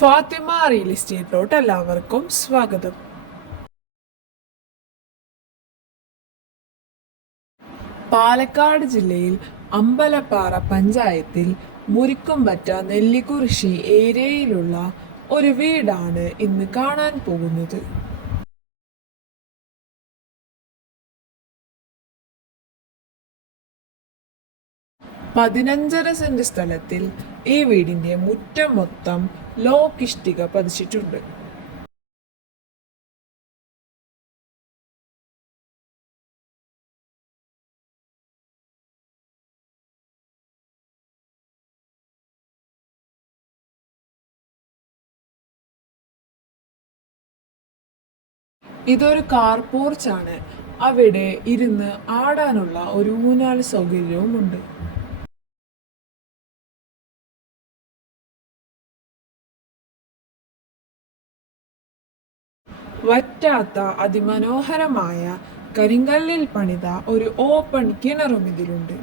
Fathima real എസ്റ്റേറ്റിലോട്ട് എല്ലാവർക്കും സ്വാഗതം. പാലക്കാട് ജില്ലയിൽ അമ്പലപ്പാറ പഞ്ചായത്തിൽ മുരിക്കുംപറ്റ നെല്ലിക്കുറിശി ഏരിയയിലുള്ള ഒരു വീടാണ് ഇന്ന് കാണാൻ പോകുന്നത്. പതിനഞ്ചര സെന്റ് സ്ഥലത്തിൽ ഈ വീടിന്റെ മുറ്റം മൊത്തം ലോക്കിഷ്ടിക പതിച്ചിട്ടുണ്ട്. ഇതൊരു കാർ പോർച്ചാണ്. അവിടെ ഇരുന്ന് ആടാനുള്ള ഒരു ഊനാൽ സൗകര്യവും വറ്റാത്ത അതിമനോഹരമായ കരിങ്കല്ലിൽ പണിത ഒരു ഓപ്പൺ കിണറും ഇതിലുണ്ട്.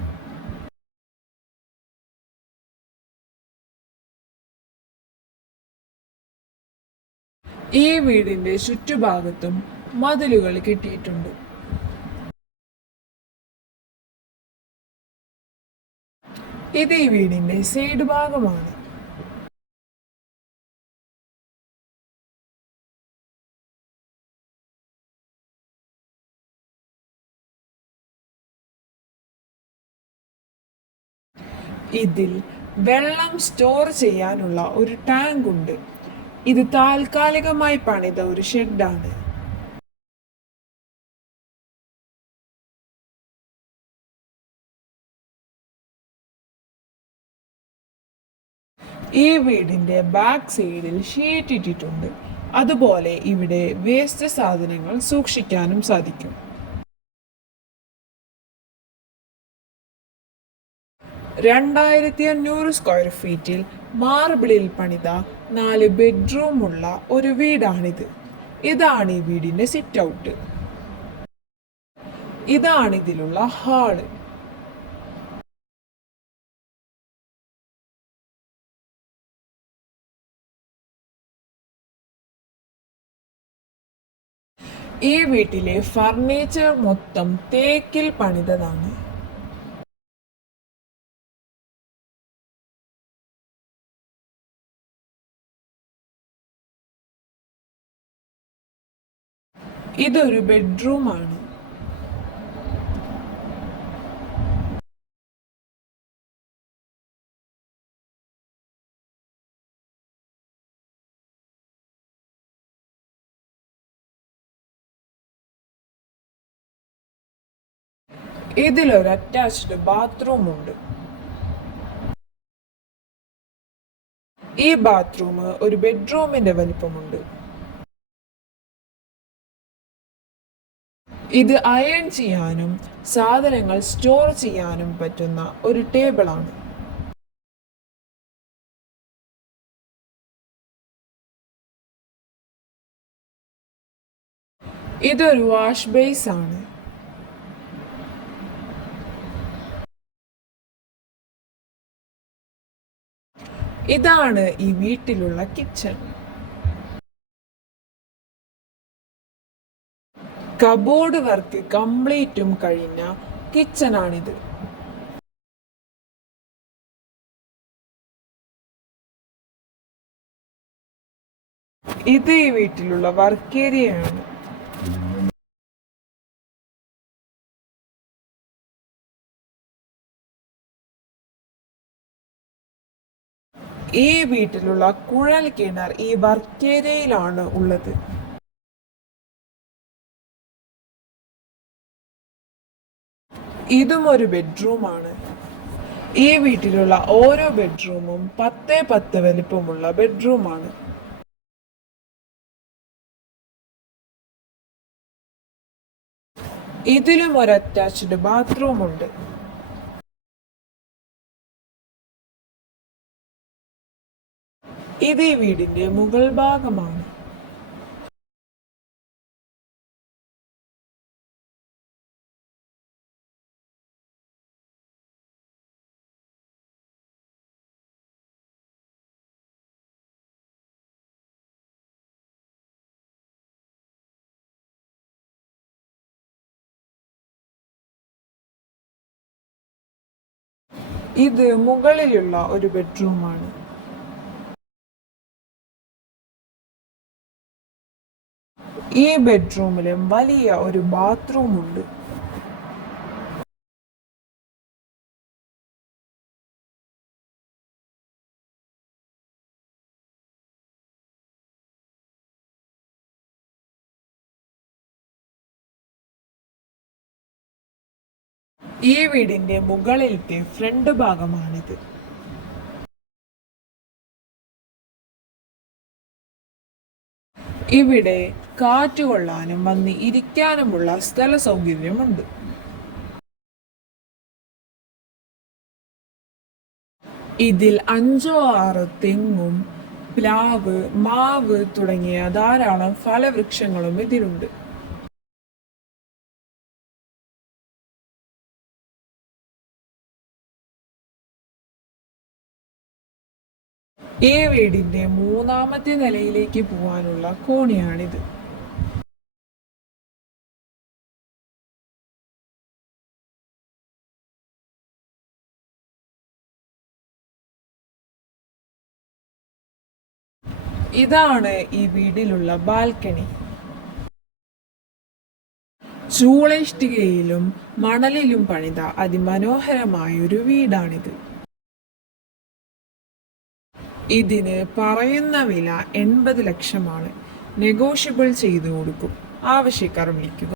ഈ വീടിന്റെ ചുറ്റുഭാഗത്തും മതിലുകൾ കെട്ടിയിട്ടുണ്ട്. ഇത് ഈ വീടിന്റെ സൈഡ് ഭാഗമാണ്. ഇതിൽ വെള്ളം സ്റ്റോർ ചെയ്യാനുള്ള ഒരു ടാങ്ക് ഉണ്ട്. ഇത് താൽക്കാലികമായി പണിത ഒരു ഷെഡാണ് ഈ വീടിന്റെ ബാക്ക് സൈഡിൽ ഷീറ്റ് ഇട്ടിട്ടുണ്ട്. അതുപോലെ ഇവിടെ വേസ്റ്റ് സാധനങ്ങൾ സൂക്ഷിക്കാനും സാധിക്കും. രണ്ടായിരത്തി അഞ്ഞൂറ് സ്ക്വയർ ഫീറ്റിൽ മാർബിളിൽ പണിത നാല് ബെഡ്റൂമുള്ള ഒരു വീടാണിത്. ഇതാണ് ഈ വീടിന്റെ സിറ്റ് ഔട്ട് ഇതാണ് ഇതിലുള്ള ഹാൾ ഈ വീട്ടിലെ ഫർണിച്ചർ മൊത്തം തേക്കിൽ പണിതതാണ്. ഇതൊരു ബെഡ്റൂമാണ്. ഇതിലൊരു അറ്റാച്ച്ഡ് ബാത്റൂം ഉണ്ട് ഈ ബാത്റൂം ഒരു ബെഡ്റൂമിന്റെ വലിപ്പമുണ്ട്. ഇത് അയൺ ചെയ്യാനും സാധനങ്ങൾ സ്റ്റോർ ചെയ്യാനും പറ്റുന്ന ഒരു ടേബിളാണ്. ഇതൊരു വാഷ് ബേസ് ആണ്. ഇതാണ് ഈ വീട്ടിലുള്ള കിച്ചൺ. കബോർഡ് വർക്ക് കംപ്ലീറ്റും കഴിഞ്ഞ കിച്ചണാണിത് ഇത് ഈ വീട്ടിലുള്ള വർക്ക് ഏരിയയാണ്. ഈ വീട്ടിലുള്ള കുഴൽ കിണർ ഈ വർക്ക് ഏരിയയിലാണ് ഉള്ളത്. ഇതും ഒരു ബെഡ്റൂമാണ്. ഈ വീട്ടിലുള്ള ഓരോ ബെഡ്റൂമും പത്ത് പത്ത് വലിപ്പമുള്ള ബെഡ്റൂമാണ്. ഇതിലും ഒരു അറ്റാച്ച്ഡ് ബാത്റൂം ഉണ്ട് ഇത് ഈ വീടിന്റെ മുകൾ ഭാഗമാണ്. ഇത് മുകളിലുള്ള ഒരു ബെഡ്റൂമാണ്. ഈ ബെഡ്റൂമിലും വലിയ ഒരു ബാത്റൂം ഈ വീടിന്റെ മുകളിലത്തെ ഫ്രണ്ട് ഭാഗമാണിത്. ഇവിടെ കാറ്റ് കൊള്ളാനും വന്ന് ഇരിക്കാനുമുള്ള സ്ഥല സൗകര്യമുണ്ട്. ഇതിൽ അഞ്ചോ ആറ് തെങ്ങും പ്ലാവ് മാവ് തുടങ്ങിയ ധാരാളം ഫലവൃക്ഷങ്ങളും ഇതിലുണ്ട്. ഈ വീടിന്റെ മൂന്നാമത്തെ നിലയിലേക്ക് പോകാനുള്ള കോണിയാണിത്. ഇതാണ് ഈ വീടിലുള്ള ബാൽക്കണി. ചൂളയിഷ്ടികയിലും മണലിലും പണിത അതിമനോഹരമായ ഒരു വീടാണിത്. ഇതിന് പറയുന്ന വില എൺപത് ലക്ഷമാണ്. നെഗോഷ്യബിൾ ചെയ്തു കൊടുക്കും. ആവശ്യക്കാർ വിളിക്കുക.